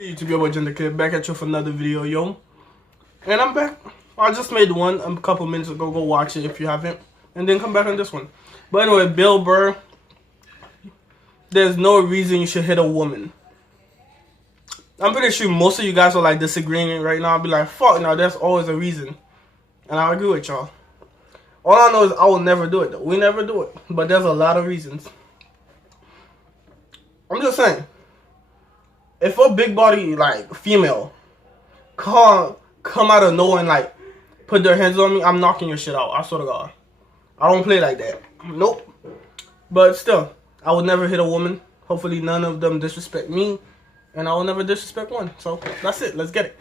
YouTube, your boy Gender Kid, back at you for another video, yo. And I'm back. I just made one a couple minutes ago. Go watch it if you haven't. And then come back on this one. But anyway, Bill Burr, there's no reason you should hit a woman. I'm pretty sure most of you guys are like disagreeing right now. I'll be like, fuck, now there's always a reason. And I agree with y'all. All I know is I will never do it though. We never do it. But there's a lot of reasons. I'm just saying. If a big body, like, female, come out of nowhere and, like, put their hands on me, I'm knocking your shit out. I swear to God. I don't play like that. Nope. But still, I would never hit a woman. Hopefully none of them disrespect me. And I will never disrespect one. So, that's it. Let's get it.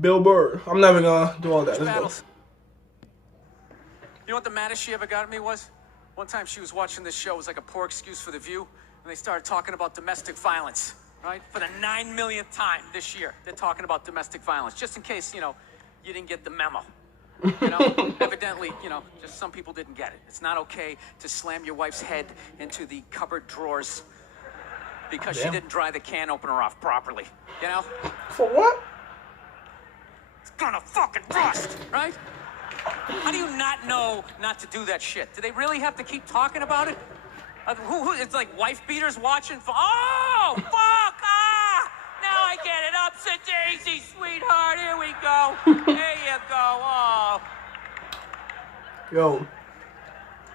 Bill Burr. I'm never gonna do all that. Let's go. You know what the maddest she ever got at me was? One time she was watching this show. It was like a poor excuse for The View. And they started talking about domestic violence. Right? For the 9 millionth time this year, they're talking about domestic violence. Just in case, you didn't get the memo. Evidently, just some people didn't get it. It's not okay to slam your wife's head into the cupboard drawers because she didn't dry the can opener off properly. For what? It's gonna fucking rust, right? How do you not know not to do that shit? Do they really have to keep talking about it? It's like wife beaters watching. Oh, fuck! Now I get it. Upset daisy, sweetheart. Here we go. There you go. Oh. Yo.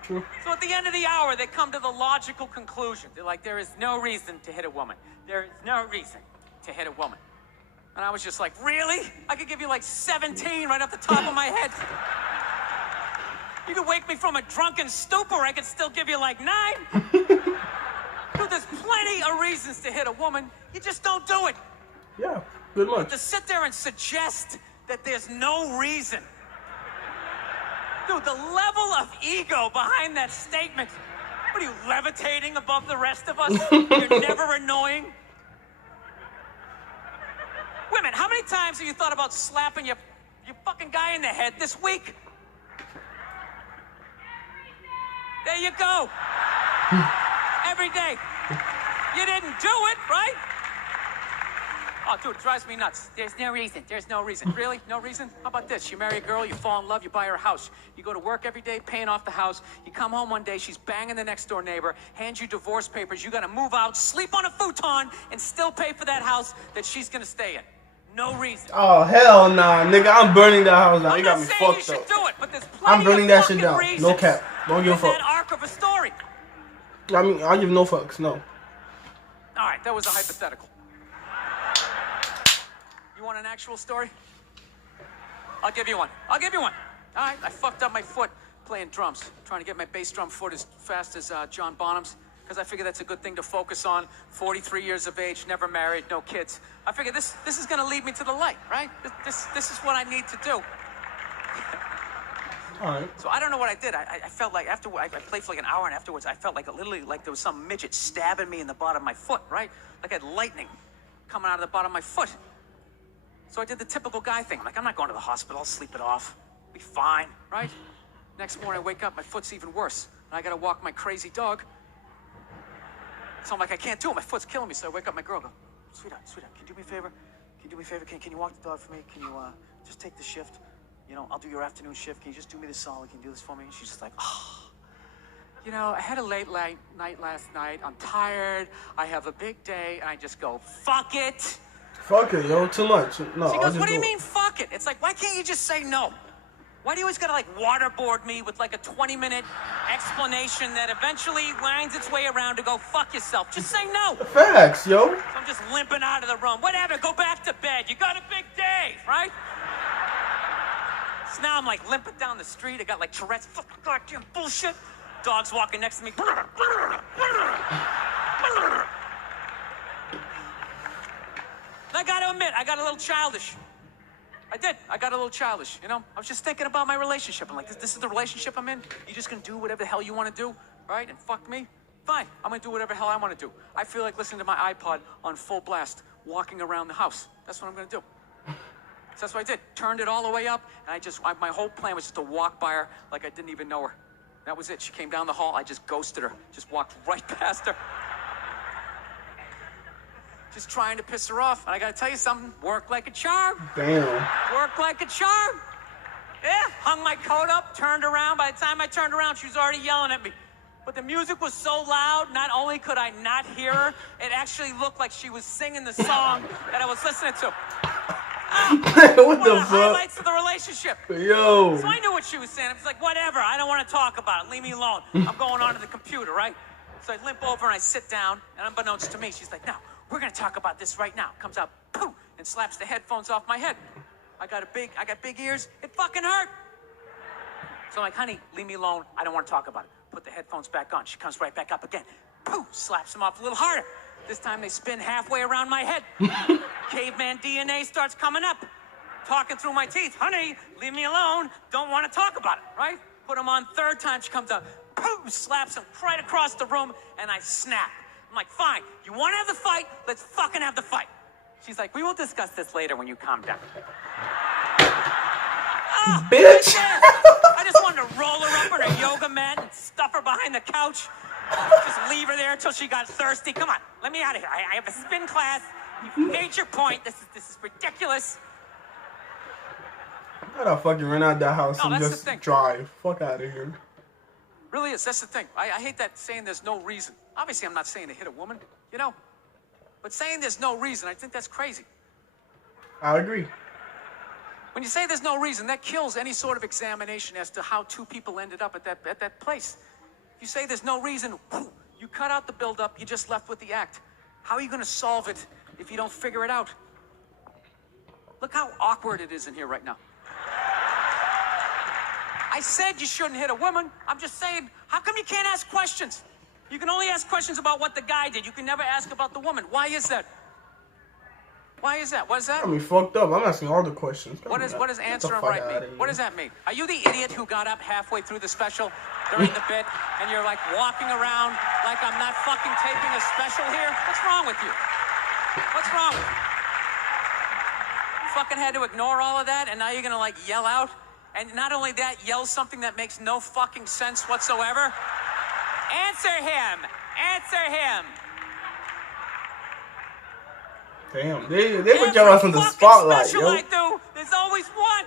So at the end of the hour, they come to the logical conclusion. They're like, there is no reason to hit a woman. There is no reason to hit a woman. And I was just like, really? I could give you like 17 right off the top of my head. You could wake me from a drunken stupor, I could still give you like 9. Dude, there's plenty of reasons to hit a woman. You just don't do it. Yeah, good luck. But to sit there and suggest that there's no reason. Dude, the level of ego behind that statement. What are you, levitating above the rest of us? You're never annoying. Women, how many times have you thought about slapping your fucking guy in the head this week? There you go. Every day. You didn't do it, right? Oh, dude, it drives me nuts. There's no reason. There's no reason. Really? No reason? How about this? You marry a girl, you fall in love, you buy her a house. You go to work every day, paying off the house. You come home one day, she's banging the next door neighbor, hands you divorce papers. You got to move out, sleep on a futon, and still pay for that house that she's going to stay in. No reason. Oh, hell nah, nigga. I'm burning that house down. You got me fucked up. Do it, but there's I'm burning that shit down. Reasons. No cap. Don't give a fuck. That arc of a story. I mean, I give no fucks. No. All right, that was a hypothetical. You want an actual story? I'll give you one. All right, I fucked up my foot playing drums, trying to get my bass drum foot as fast as John Bonham's, because I figure that's a good thing to focus on. 43 years of age, never married, no kids. I figure this is going to lead me to the light, right? This is what I need to do. All right. So I don't know what I did. I felt like after I played for like an hour, and afterwards I felt like literally like there was some midget stabbing me in the bottom of my foot, right? Like I had lightning coming out of the bottom of my foot. So I did the typical guy thing. I'm like, I'm not going to the hospital. I'll sleep it off. Be fine, right? Next morning I wake up, my foot's even worse. And I got to walk my crazy dog. So I'm like, I can't do it. My foot's killing me. So I wake up my girl, go, sweetheart, can you do me a favor? Can you walk the dog for me? Can you just take the shift? I'll do your afternoon shift. Can you just do me this solid? Can you do this for me? And she's just like, oh. I had a late night last night. I'm tired. I have a big day. And I just go, fuck it. Fuck it, yo. Too much. No. She goes, what do you mean, fuck it? It's like, why can't you just say no? Why do you always gotta waterboard me with like a 20-minute explanation that eventually winds its way around to go fuck yourself? Just say no. Facts, yo. So I'm just limping out of the room. Whatever, go back to bed. You got a big day, right? So now I'm limping down the street. I got Tourette's, fucking goddamn bullshit. Dog's walking next to me. I gotta admit, I got a little childish. I did. I got a little childish, I was just thinking about my relationship. I'm like, this is the relationship I'm in? You just gonna do whatever the hell you want to do, right? And fuck me? Fine. I'm gonna do whatever the hell I want to do. I feel like listening to my iPod on full blast, walking around the house. That's what I'm gonna do. So that's what I did. Turned it all the way up, and my whole plan was just to walk by her like I didn't even know her. That was it. She came down the hall. I just ghosted her. Just walked right past her. just trying to piss her off. And I gotta tell you something, worked like a charm. Damn. Worked like a charm. Yeah, hung my coat up, turned around. By the time I turned around, she was already yelling at me. But the music was so loud, not only could I not hear her, it actually looked like she was singing the song that I was listening to. What the fuck? Highlights of the relationship. Yo. So I knew what she was saying. I was like, whatever, I don't want to talk about it. Leave me alone. I'm going on to the computer, right? So I limp over and I sit down, and unbeknownst to me, she's like, now, we're going to talk about this right now. Comes out, poof, and slaps the headphones off my head. I got big ears. It fucking hurt. So I'm like, honey, leave me alone. I don't want to talk about it. Put the headphones back on. She comes right back up again. Poof, slaps them off a little harder. This time they spin halfway around my head. Caveman DNA starts coming up. Talking through my teeth. Honey, leave me alone. Don't want to talk about it, right? Put them on third time. She comes up. Poof, slaps him right across the room, and I snap. I'm like, fine. You want to have the fight? Let's fucking have the fight. She's like, we will discuss this later when you calm down. Oh, bitch. I just wanted to roll her up on her yoga mat and stuff her behind the couch. Just leave her there until she got thirsty. Come on, let me out of here. I have a spin class. You've made your point. This is ridiculous. I gotta fucking run out that house and that's just drive. Fuck out of here. Really is. That's the thing. I hate that saying there's no reason. Obviously, I'm not saying to hit a woman, you know. But saying there's no reason, I think that's crazy. I agree. When you say there's no reason, that kills any sort of examination as to how two people ended up at that place. If you say there's no reason, you cut out the build-up, you're just left with the act. How are you going to solve it if you don't figure it out? Look how awkward it is in here right now. I said you shouldn't hit a woman. I'm just saying, how come you can't ask questions? You can only ask questions about what the guy did. You can never ask about the woman. Why is that? Why is that? What is that? I mean, fucked up. I'm asking all the questions. What does answer him right mean? What does that mean? Are you the idiot who got up halfway through the special during the bit and you're like walking around like I'm not fucking taping a special here? What's wrong with you? What's wrong with you? You fucking had to ignore all of that and now you're gonna like yell out? And not only that, yell something that makes no fucking sense whatsoever? Answer him! Answer him! Damn, they put your ass on the spotlight, special yo. I do, there's always one.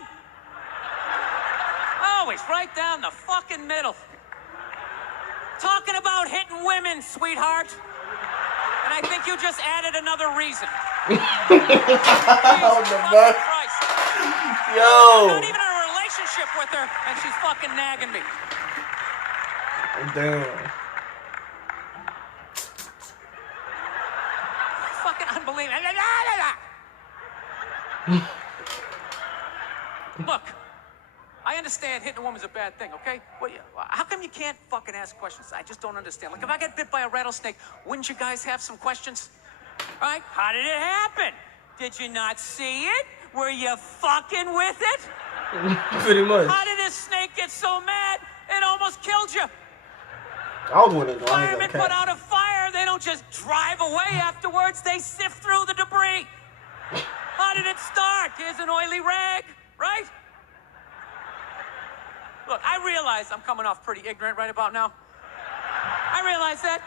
Always right down the fucking middle. Talking about hitting women, sweetheart. And I think you just added another reason. What the fuck? Christ. Yo. Not even in a relationship with her, and she's fucking nagging me. Damn. Fucking unbelievable. Look, I understand hitting a woman's a bad thing, okay? How come you can't fucking ask questions? I just don't understand. Like, if I got bit by a rattlesnake, wouldn't you guys have some questions? Right? How did it happen? Did you not see it? Were you fucking with it? Pretty much. How did this snake get so mad it almost killed you? I was wondering why. Firemen put out a fire. They don't just drive away afterwards. They sift through the debris. How did it start? Here's an oily rag, right? Look, I realize I'm coming off pretty ignorant right about now. I realize that.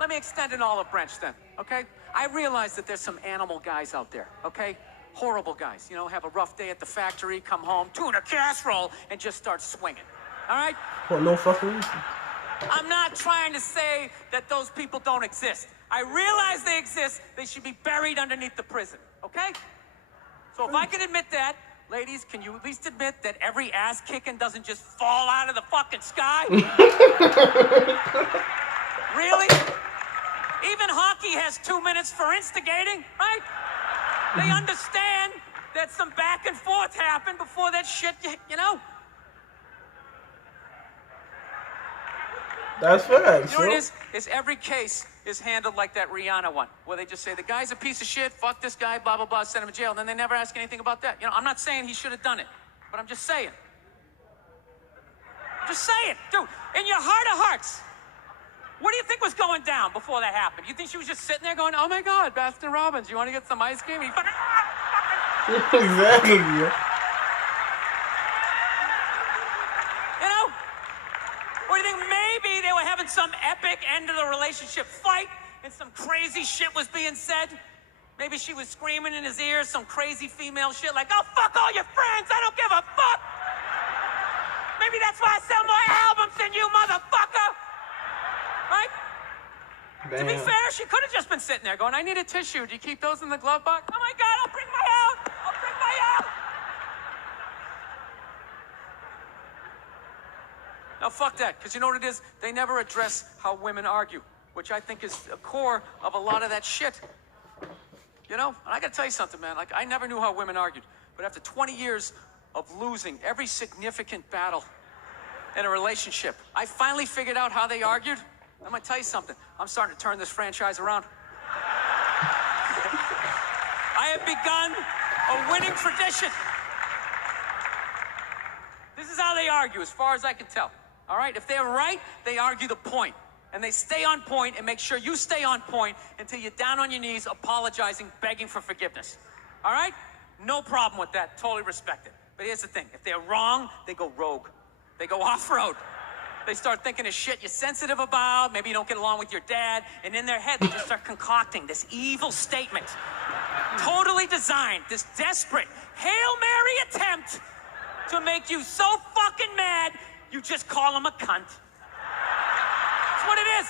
Let me extend an olive branch then, okay? I realize that there's some animal guys out there, okay? Horrible guys, you know, have a rough day at the factory, come home, tuna casserole, and just start swinging, all right? For no fucking reason. I'm not trying to say that those people don't exist. I realize they exist. They should be buried underneath the prison, okay? So if I can admit that, ladies, can you at least admit that every ass kicking doesn't just fall out of the fucking sky? Really? Even hockey has 2 minutes for instigating, right? They understand that some back and forth happened before that shit, you know? That's facts. You know what it is every case is handled like that Rihanna one, where they just say, the guy's a piece of shit, fuck this guy, blah, blah, blah, send him to jail, and then they never ask anything about that. You know, I'm not saying he should have done it, but I'm just saying. Just saying. Dude, in your heart of hearts, what do you think was going down before that happened? You think she was just sitting there going, oh my God, Baskin Robbins, you want to get some ice cream? And he fucking, Exactly. you know? Or do you think maybe they were having some epic end of the relationship fight, and some crazy shit was being said. Maybe she was screaming in his ear some crazy female shit like, "Oh, fuck all your friends, I don't give a fuck." Maybe that's why I sell more albums than you, motherfucker. Right? Damn. To be fair, she could have just been sitting there going, "I need a tissue. Do you keep those in the glove box?" "Oh my God, I'll bring my out. I'll bring my out." Now, fuck that, because you know what it is? They never address how women argue, which I think is the core of a lot of that shit. You know, and I gotta tell you something, man. Like, I never knew how women argued, but after 20 years of losing every significant battle in a relationship, I finally figured out how they argued. I'm gonna tell you something. I'm starting to turn this franchise around. I have begun a winning tradition. This is how they argue, as far as I can tell. All right? If they're right, they argue the point. And they stay on point and make sure you stay on point until you're down on your knees, apologizing, begging for forgiveness. All right? No problem with that. Totally respect it. But here's the thing. If they're wrong, they go rogue. They go off-road. They start thinking of shit you're sensitive about. Maybe you don't get along with your dad. And in their head, they just start concocting this evil statement. Totally designed, this desperate Hail Mary attempt to make you so fucking mad, you just call them a cunt. That's what it is.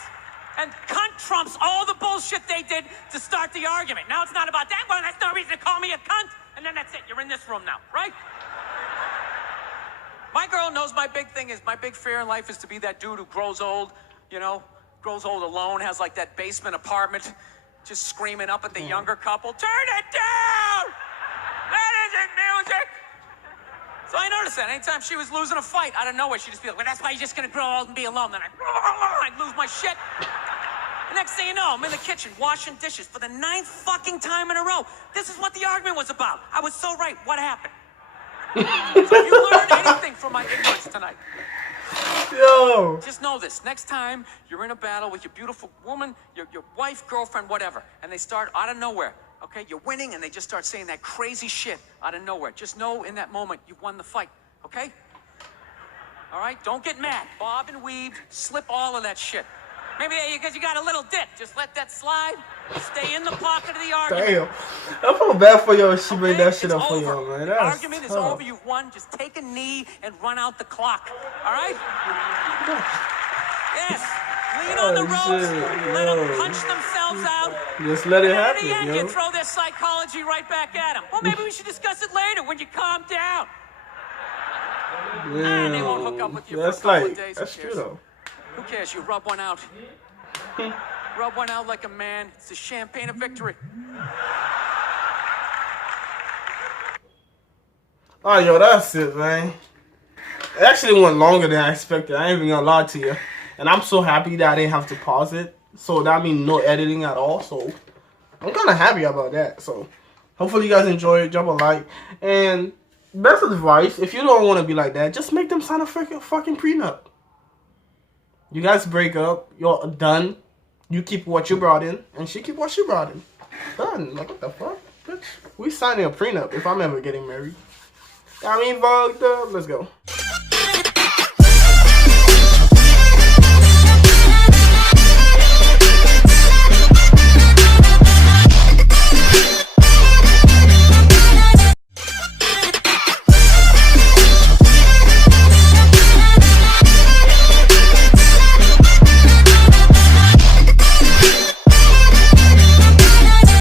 And cunt trumps all the bullshit they did to start the argument. Now it's not about that. Well, that's no reason to call me a cunt. And then that's it. You're in this room now, right? My girl knows my big thing is, my big fear in life is to be that dude who grows old, you know, grows old alone, has like that basement apartment, just screaming up at the younger couple, "Turn it down! That isn't music!" So I noticed that anytime she was losing a fight, out of nowhere, she'd just be like, "Well, that's why you're just gonna grow old and be alone." Then I'd lose my shit. The next thing you know, I'm in the kitchen washing dishes for the 9th fucking time in a row. This is what the argument was about. I was so right. What happened? So if you learned anything from my ignorance tonight, Yo. just know this. Next time you're in a battle with your beautiful woman, your wife, girlfriend, whatever, and they start out of nowhere, okay, you're winning, and they just start saying that crazy shit out of nowhere. Just know in that moment you've won the fight, okay? All right? Don't get mad. Bob and weave, slip all of that shit. Maybe because you got a little dip. Just let that slide. Stay in the pocket of the argument. Damn. I feel bad for you if she Okay? made that shit It's up for you, over. man. The That's argument is tough. over. You've won. Just take a knee and run out the clock. All right? Yes. Lean on the ropes. shit, Let them yo. punch themselves out. Just let it And at happen, the end, yo. you throw their psychology right back at them. Well, maybe we should discuss it later when you calm down. And they won't hook up with you That's for a couple like, of days. that's Who true cares? though. Who cares? You rub one out. Rub one out like a man. It's the champagne of victory. Oh, yo, that's it, man. It actually went longer than I expected. I ain't even gonna lie to you. And I'm so happy that I didn't have to pause it. So that means no editing at all. So I'm kind of happy about that. So hopefully you guys enjoy it. Drop a like. And best advice, if you don't want to be like that, just make them sign a fucking prenup. You guys break up. You're done. You keep what you brought in. And she keep what she brought in. Done. Like, what the fuck? Bitch, we signing a prenup if I'm ever getting married. I mean, Vogue, let's go.